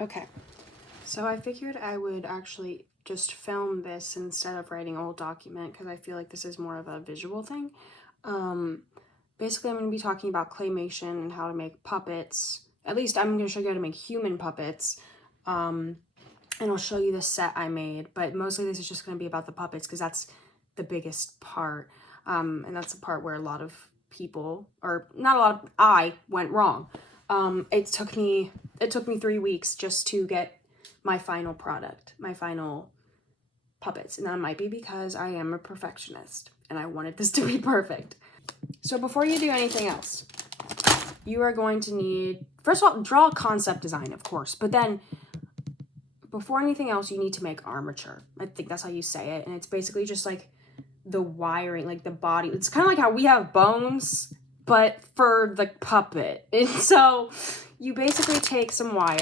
Okay, so I figured I would actually just film this instead of writing a whole document because I feel like this is more of a visual thing. Basically, I'm going to be talking about claymation and how to make puppets. At least I'm going to show you how to make human puppets. And I'll show you the set I made, but mostly this is just going to be about the puppets because that's the biggest part. And that's the part where a lot of people, or not a lot of, I went wrong. It took me 3 weeks just to get my final product, my final puppets. And that might be because I am a perfectionist and I wanted this to be perfect. So before you do anything else, you are going to need, first of all, draw a concept design, of course, but then before anything else, you need to make armature. I think that's how you say it. And it's basically just like the wiring, like the body. It's kind of like how we have bones, but for the puppet. And so you basically take some wire,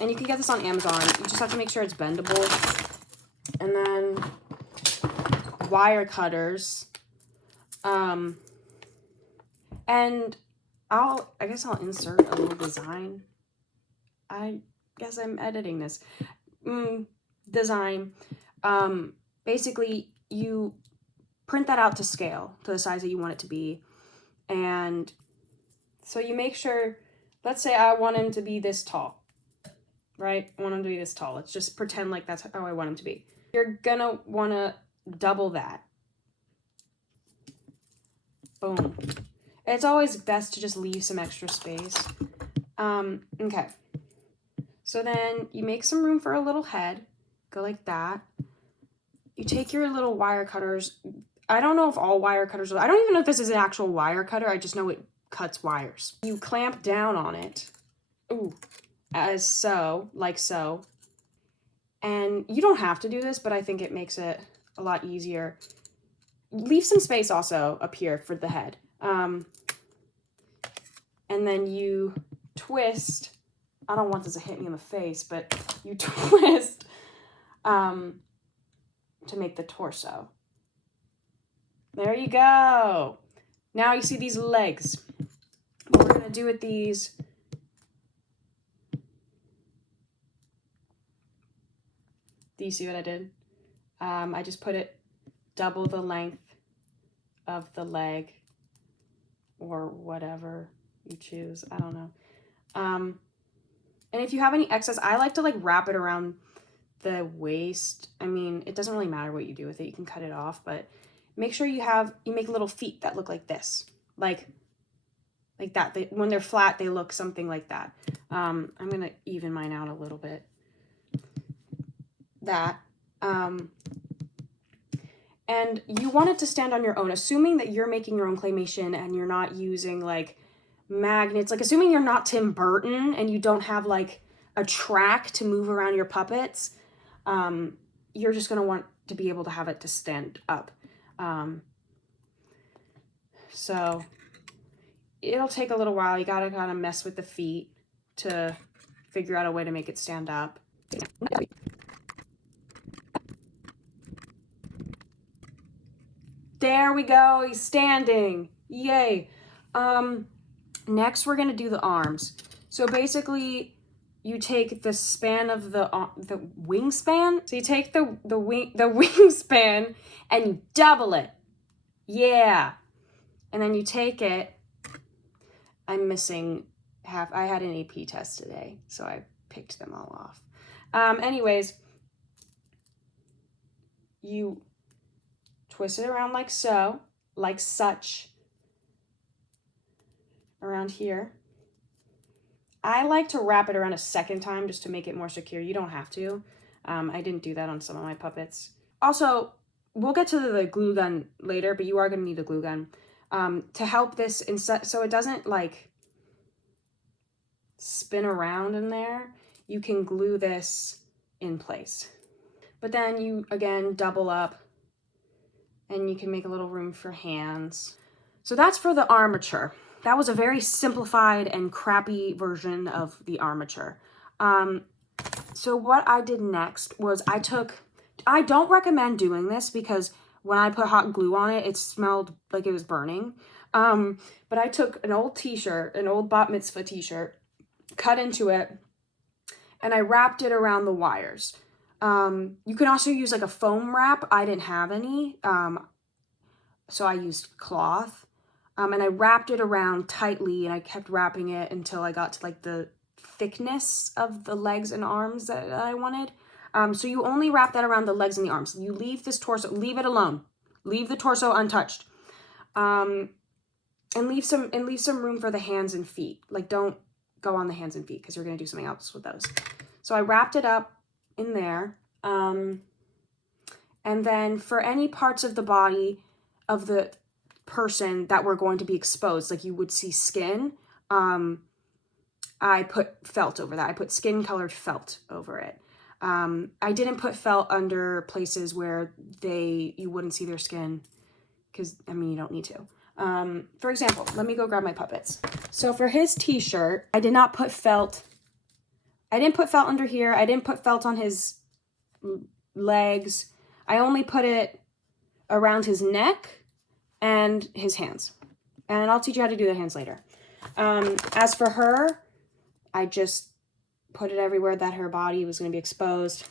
and you can get this on Amazon. You just have to make sure it's bendable. And then wire cutters. And I guess I'll insert a little design. I guess I'm editing this. Design. Basically, you print that out to scale, to the size that you want it to be. And so you make sure, let's say I want him to be this tall, right? I want him to be this tall. Let's just pretend like that's how I want him to be. You're gonna wanna double that. Boom. It's always best to just leave some extra space. Okay. So then you make some room for a little head. Go like that. You take your little wire cutters. I don't know if all wire cutters are, I don't even know if this is an actual wire cutter. I just know it cuts wires. You clamp down on it. Ooh. As so, like so. And you don't have to do this, but I think it makes it a lot easier. Leave some space also up here for the head. And then you twist. I don't want this to hit me in the face, but you twist to make the torso. There you go. Now you see these legs. What we're gonna do with these, do you see what I did? I just put it double the length of the leg or whatever you choose. I don't know. And if you have any excess, I like to like wrap it around the waist. I mean, it doesn't really matter what you do with it. You can cut it off, but make sure you make little feet that look like this, like that. When they're flat, they look something like that. I'm gonna even mine out a little bit. That. And you want it to stand on your own, assuming that you're making your own claymation and you're not using like magnets, like assuming you're not Tim Burton and you don't have like a track to move around your puppets, you're just going to want to be able to have it to stand up. So it'll take a little while. You got to kind of mess with the feet to figure out a way to make it stand up. There we go. He's standing. Yay. Next, we're going to do the arms. So basically, you take the span of the wingspan. So you take the wingspan and you double it. Yeah. And then you take it. I'm missing half. I had an AP test today, so I picked them all off. Anyways, you twist it around like so, like such, around here. I like to wrap it around a second time just to make it more secure. You don't have to. I didn't do that on some of my puppets. Also, we'll get to the glue gun later, but you are going to need a glue gun to help this so it doesn't like spin around in there. You can glue this in place. But then you, again, double up and you can make a little room for hands. So that's for the armature. That was a very simplified and crappy version of the armature. So what I did next was I don't recommend doing this because when I put hot glue on it, it smelled like it was burning. But I took an old t-shirt, an old bat mitzvah t-shirt, cut into it, and I wrapped it around the wires. You can also use like a foam wrap. I didn't have any, so I used cloth. And I wrapped it around tightly, and I kept wrapping it until I got to like the thickness of the legs and arms that I wanted. So you only wrap that around the legs and the arms. You leave this torso, leave it alone. Leave the torso untouched. And leave some room for the hands and feet. Like, don't go on the hands and feet because you're going to do something else with those. So I wrapped it up in there. And then for any parts of the body of the person that were going to be exposed, like you would see skin, I put felt over that. I put skin colored felt over it. I didn't put felt under places where you wouldn't see their skin because, I mean, you don't need to. For example, let me go grab my puppets. So for his t-shirt, I did not put felt. I didn't put felt under here. I didn't put felt on his legs. I only put it around his neck and his hands. And I'll teach you how to do the hands later. As for her, I just put it everywhere that her body was going to be exposed.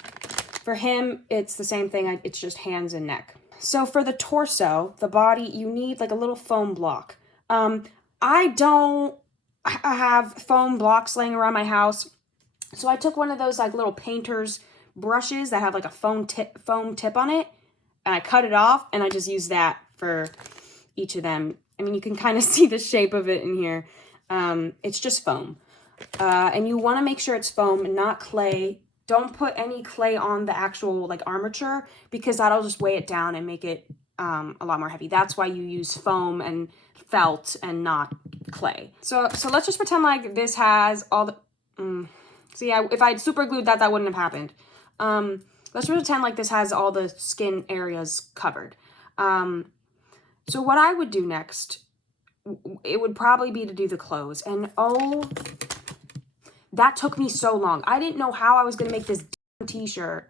For him, it's the same thing. It's just hands and neck. So for the torso, the body, you need like a little foam block. I don't have foam blocks laying around my house. So I took one of those like little painter's brushes that have like a foam tip on it. And I cut it off, and I just used that for each of them. I mean, you can kind of see the shape of it in here. It's just foam. And you want to make sure it's foam and not clay. Don't put any clay on the actual like armature because that'll just weigh it down and make it a lot more heavy. That's why you use foam and felt and not clay. So let's just pretend like this has all the... So yeah, if I'd super glued that wouldn't have happened. Let's pretend like this has all the skin areas covered. So what I would do next, it would probably be to do the clothes. And oh, that took me so long. I didn't know how I was going to make this t-shirt.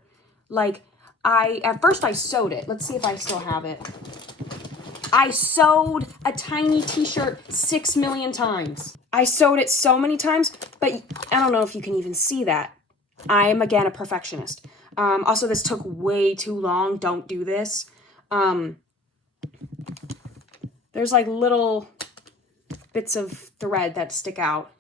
Like, at first I sewed it. Let's see if I still have it. I sewed a tiny t-shirt 6 million times. I sewed it so many times, but I don't know if you can even see that. I am, again, a perfectionist. Also, this took way too long. Don't do this. There's like little bits of thread that stick out.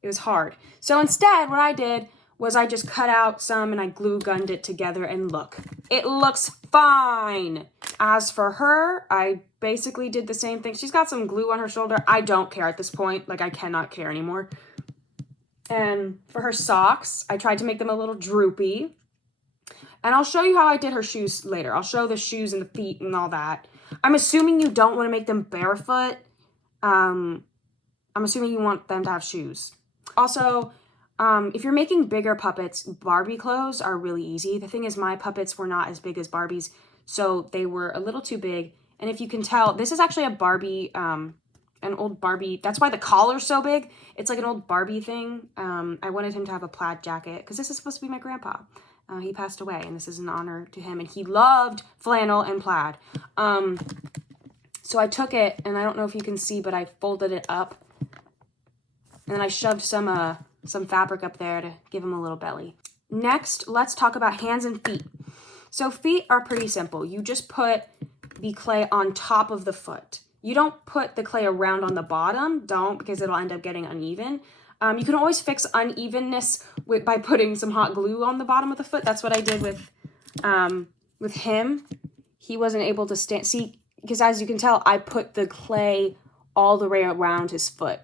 It was hard. So instead, what I did was I just cut out some and I glue gunned it together, and look, it looks fine. As for her, I basically did the same thing. She's got some glue on her shoulder. I don't care at this point. Like, I cannot care anymore. And for her socks, I tried to make them a little droopy. And I'll show you how I did her shoes later. I'll show the shoes and the feet and all that. I'm assuming you don't want to make them barefoot. I'm assuming you want them to have shoes. Also, if you're making bigger puppets, Barbie clothes are really easy. The thing is, my puppets were not as big as Barbie's, so they were a little too big. And if you can tell, this is actually a Barbie, an old Barbie. That's why the collar's so big. It's like an old Barbie thing. I wanted him to have a plaid jacket because this is supposed to be my grandpa. He passed away, and this is an honor to him. And he loved flannel and plaid. So I took it, and I don't know if you can see, but I folded it up. And then I shoved some fabric up there to give him a little belly. Next, let's talk about hands and feet. So feet are pretty simple. You just put the clay on top of the foot. You don't put the clay around on the bottom. Don't, because it'll end up getting uneven. You can always fix unevenness by putting some hot glue on the bottom of the foot. That's what I did with him. He wasn't able to see, because as you can tell, I put the clay all the way around his foot.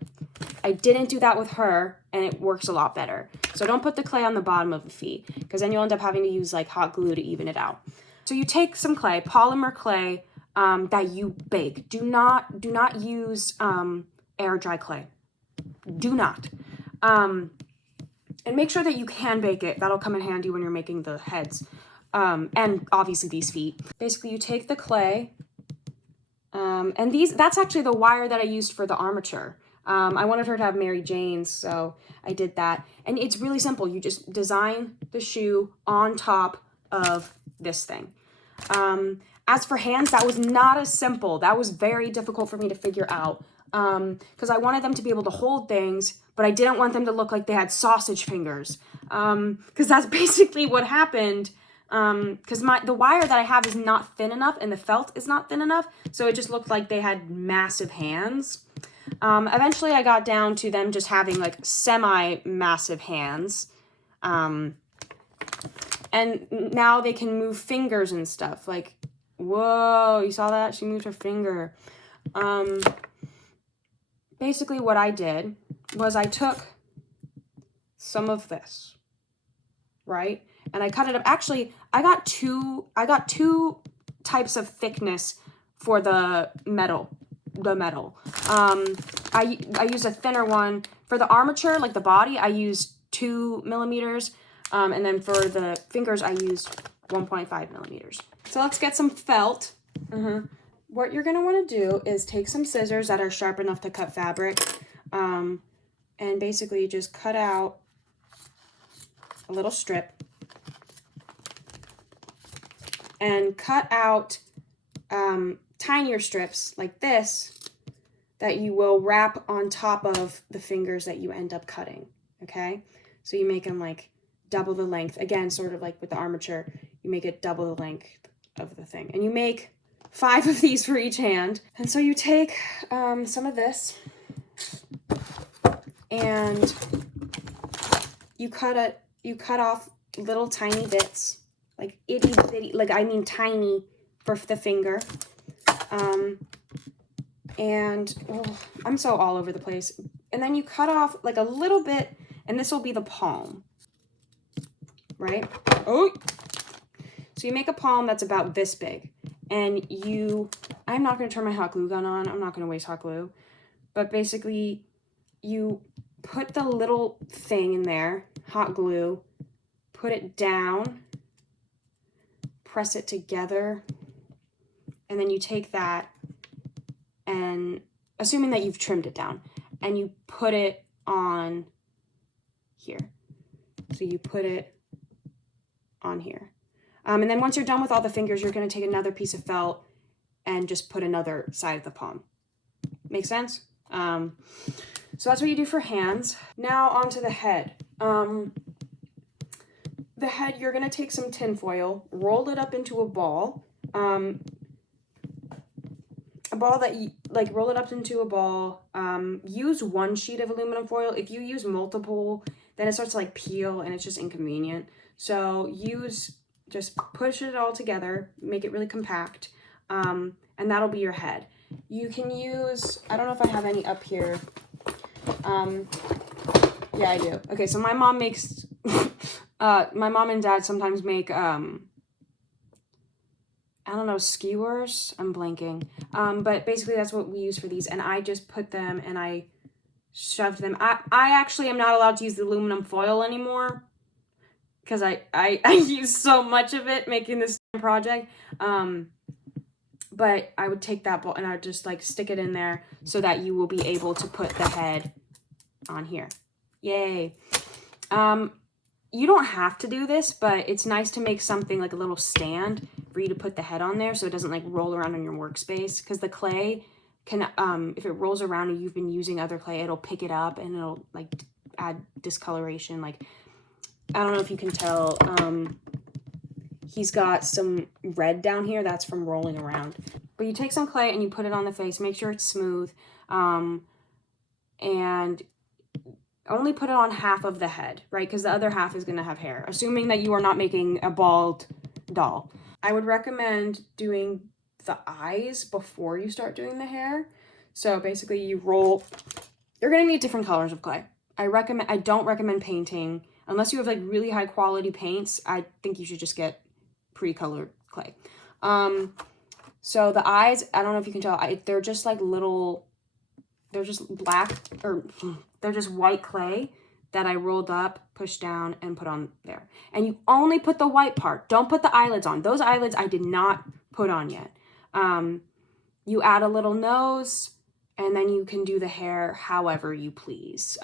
I didn't do that with her, and it works a lot better. So don't put the clay on the bottom of the feet, because then you'll end up having to use like hot glue to even it out. So you take some clay, polymer clay, that you bake. Do not use air dry clay. Do not. And make sure that you can bake it. That'll come in handy when you're making the heads. And obviously these feet. Basically, you take the clay, and that's actually the wire that I used for the armature. I wanted her to have Mary Jane's, so I did that. And it's really simple. You just design the shoe on top of this thing. As for hands, that was not as simple. That was very difficult for me to figure out, because I wanted them to be able to hold things, but I didn't want them to look like they had sausage fingers, because that's basically what happened. Because the wire that I have is not thin enough and the felt is not thin enough, so it just looked like they had massive hands. Eventually I got down to them just having like semi-massive hands. And now they can move fingers and stuff. Like, whoa, you saw that? She moved her finger. Basically what I did was I took some of this, right? And I cut it up. Actually, I got two types of thickness for the metal. I used a thinner one. For the armature, like the body, I used 2 millimeters. And then for the fingers, I used 1.5 millimeters. So let's get some felt. What you're going to want to do is take some scissors that are sharp enough to cut fabric. And basically just cut out a little strip. And cut out tinier strips like this that you will wrap on top of the fingers that you end up cutting, okay? So you make them like double the length. Again, sort of like with the armature, you make it double the length of the thing. And you make 5 of these for each hand. And so you take some of this and you cut off little tiny bits, like itty bitty, like I mean tiny for the finger. And I'm so all over the place. And then you cut off like a little bit, and this will be the palm, right? Oh, so you make a palm that's about this big, and I'm not going to turn my hot glue gun on. I'm not going to waste hot glue, but basically you put the little thing in there, hot glue, put it down, press it together, and then you take that and, assuming that you've trimmed it down, and you put it on here. So you put it on here. And then once you're done with all the fingers, you're going to take another piece of felt and just put another side of the palm. Make sense? So that's what you do for hands. Now onto the head. The head, you're going to take some tin foil, roll it up into a ball. A ball that you, like, roll it up into a ball. Use 1 sheet of aluminum foil. If you use multiple, then it starts to like peel and it's just inconvenient. So just push it all together, make it really compact, and that'll be your head. You can use, I don't know if I have any up here. Yeah, I do. Okay, so my mom makes, my mom and dad sometimes make, I don't know, skewers? I'm blanking. But basically that's what we use for these. And I just put them and I shoved them. I actually am not allowed to use the aluminum foil anymore because I use so much of it making this project. But I would take that ball and I would just like stick it in there so that you will be able to put the head on here. Yay. You don't have to do this, but it's nice to make something like a little stand for you to put the head on there so it doesn't like roll around on your workspace, because the clay can, if it rolls around and you've been using other clay, it'll pick it up and it'll like add discoloration. Like, I don't know if you can tell, he's got some red down here, that's from rolling around. But you take some clay and you put it on the face, make sure it's smooth, and only put it on half of the head, right? Because the other half is going to have hair, assuming that you are not making a bald doll. I would recommend doing the eyes before you start doing the hair. So basically you roll, you're going to need different colors of clay. I don't recommend painting unless you have like really high quality paints. I think you should just get pre-colored clay. So the eyes, I don't know if you can tell, they're just like little, they're just black, or they're just white clay that I rolled up, pushed down, and put on there. And you only put the white part. Don't put the eyelids on. Those eyelids I did not put on yet. You add a little nose, and then you can do the hair however you please.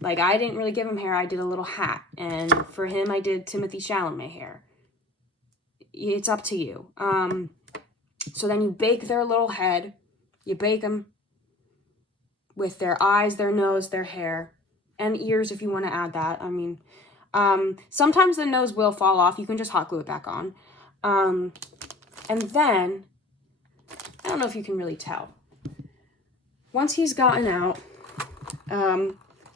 Like, I didn't really give him hair. I did a little hat. And for him, I did Timothy Chalamet hair. It's up to you. So then you bake their little head. You bake them with their eyes, their nose, their hair, and ears if you want to add that. I mean, sometimes the nose will fall off. You can just hot glue it back on. And then, I don't know if you can really tell. Once he's gotten out,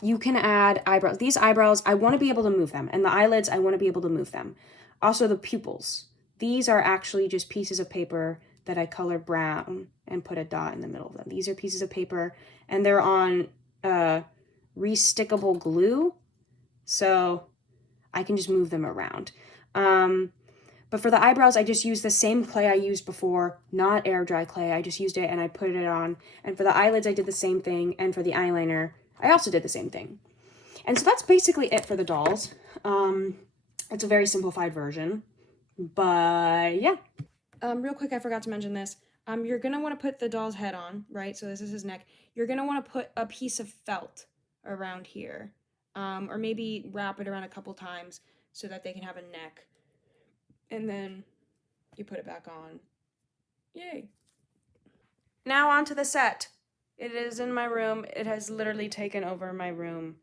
you can add eyebrows. These eyebrows, I want to be able to move them. And the eyelids, I want to be able to move them. Also the pupils. These are actually just pieces of paper that I colored brown and put a dot in the middle of them. These are pieces of paper and they're on restickable glue. So I can just move them around. But for the eyebrows, I just used the same clay I used before, not air dry clay. I just used it and I put it on. And for the eyelids, I did the same thing. And for the eyeliner, I also did the same thing. And so that's basically it for the dolls. It's a very simplified version, but yeah. Real quick, I forgot to mention this. You're gonna want to put the doll's head on, right? So this is his neck. You're gonna want to put a piece of felt around here, or maybe wrap it around a couple times so that they can have a neck. And then you put it back on. Yay. Now onto the set. It is in my room. It has literally taken over my room.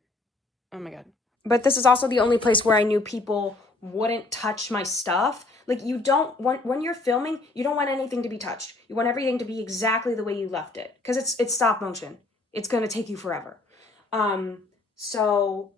Oh my God. But this is also the only place where I knew people wouldn't touch my stuff. Like you don't want, when you're filming, you don't want anything to be touched. You want everything to be exactly the way you left it. Because it's stop motion. It's going to take you forever. So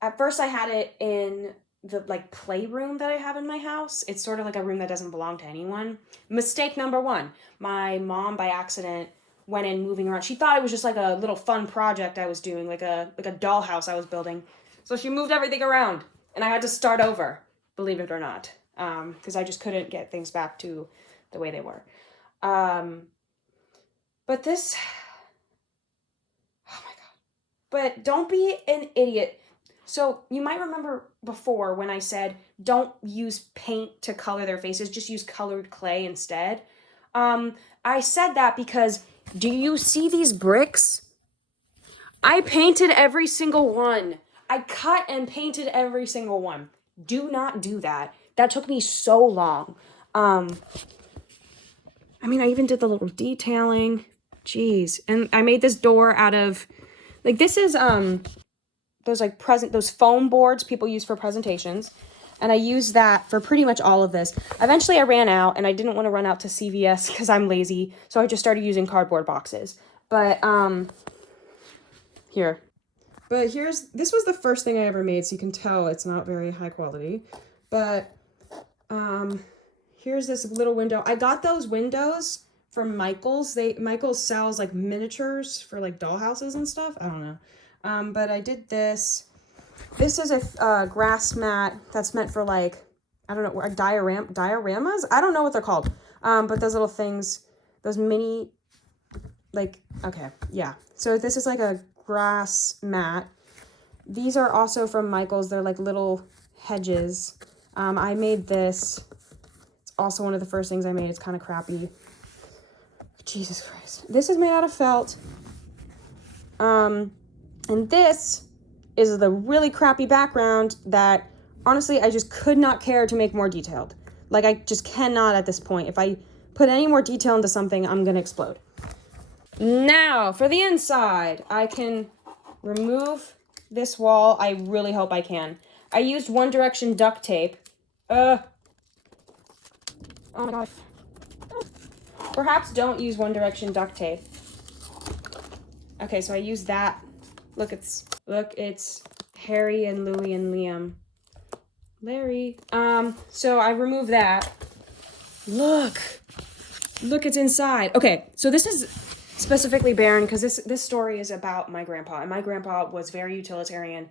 at first I had it in the like playroom that I have in my house. It's sort of like a room that doesn't belong to anyone. Mistake number one. My mom by accident went in moving around. She thought it was just like a little fun project I was doing, like a dollhouse I was building. So she moved everything around and I had to start over, believe it or not. Because I just couldn't get things back to the way they were. But this, oh my God. But don't be an idiot. So you might remember before when I said, don't use paint to color their faces, just use colored clay instead. I said that because, do you see these bricks? I painted every single one. I cut and painted every single one. Do not do that. That took me so long. I mean, I even did the little detailing. Jeez. And I made this door out of, like, this is, those foam boards people use for presentations. And I used that for pretty much all of this. Eventually I ran out and I didn't want to run out to CVS because I'm lazy. So I just started using cardboard boxes. But, here. But this was the first thing I ever made. So you can tell it's not very high quality. But, here's this little window. I got those windows from Michael's. Michael's sells like miniatures for like dollhouses and stuff. I don't know. But I did this. This is a grass mat that's meant for like, I don't know, dioramas? I don't know what they're called. But those little things, those mini, like, okay, yeah. So this is like a grass mat. These are also from Michael's. They're like little hedges. I made this. It's also one of the first things I made. It's kind of crappy. Jesus Christ. This is made out of felt. And this is the really crappy background that, honestly, I just could not care to make more detailed. Like, I just cannot at this point. If I put any more detail into something, I'm going to explode. Now, for the inside, I can remove this wall. I really hope I can. I used One Direction duct tape. Oh my gosh. Perhaps don't use One Direction duct tape. Okay, so I used that. Look, it's Harry and Louie and Liam. Larry. So I removed that. Look, it's inside. Okay, so this is specifically barren because this story is about my grandpa. And my grandpa was very utilitarian.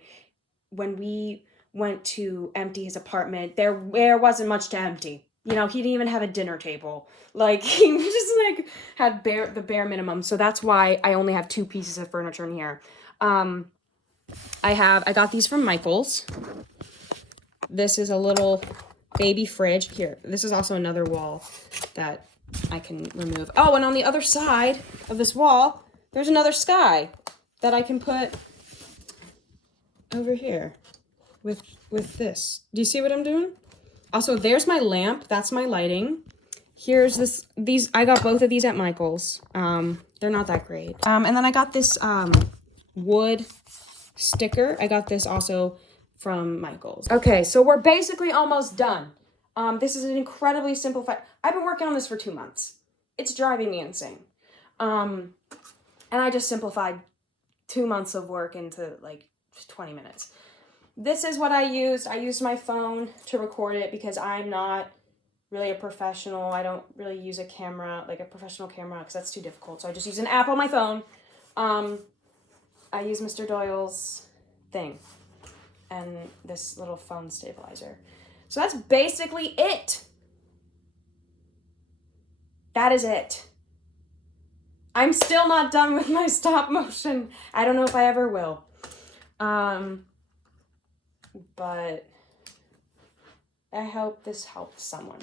When we went to empty his apartment, there wasn't much to empty. You know, he didn't even have a dinner table. Like, he just, like, had the bare minimum. So that's why I only have 2 pieces of furniture in here. I got these from Michael's. This is a little baby fridge. Here, this is also another wall that I can remove. Oh, and on the other side of this wall, there's another sky that I can put over here with this. Do you see what I'm doing? Also, there's my lamp. That's my lighting. Here's these. I got both of these at Michael's. They're not that great. And then I got this wood sticker. I got this also from Michael's. Okay, so we're basically almost done. This is an incredibly simplified. I've been working on this for 2 months. It's driving me insane. And I just simplified 2 months of work into like 20 minutes. This is what I used. I used my phone to record it because I'm not really a professional. I don't really use a camera, like a professional camera, because that's too difficult. So I just use an app on my phone. I use Mr. Doyle's thing and this little phone stabilizer. So that's basically it. That is it. I'm still not done with my stop motion. I don't know if I ever will. But I hope this helped someone.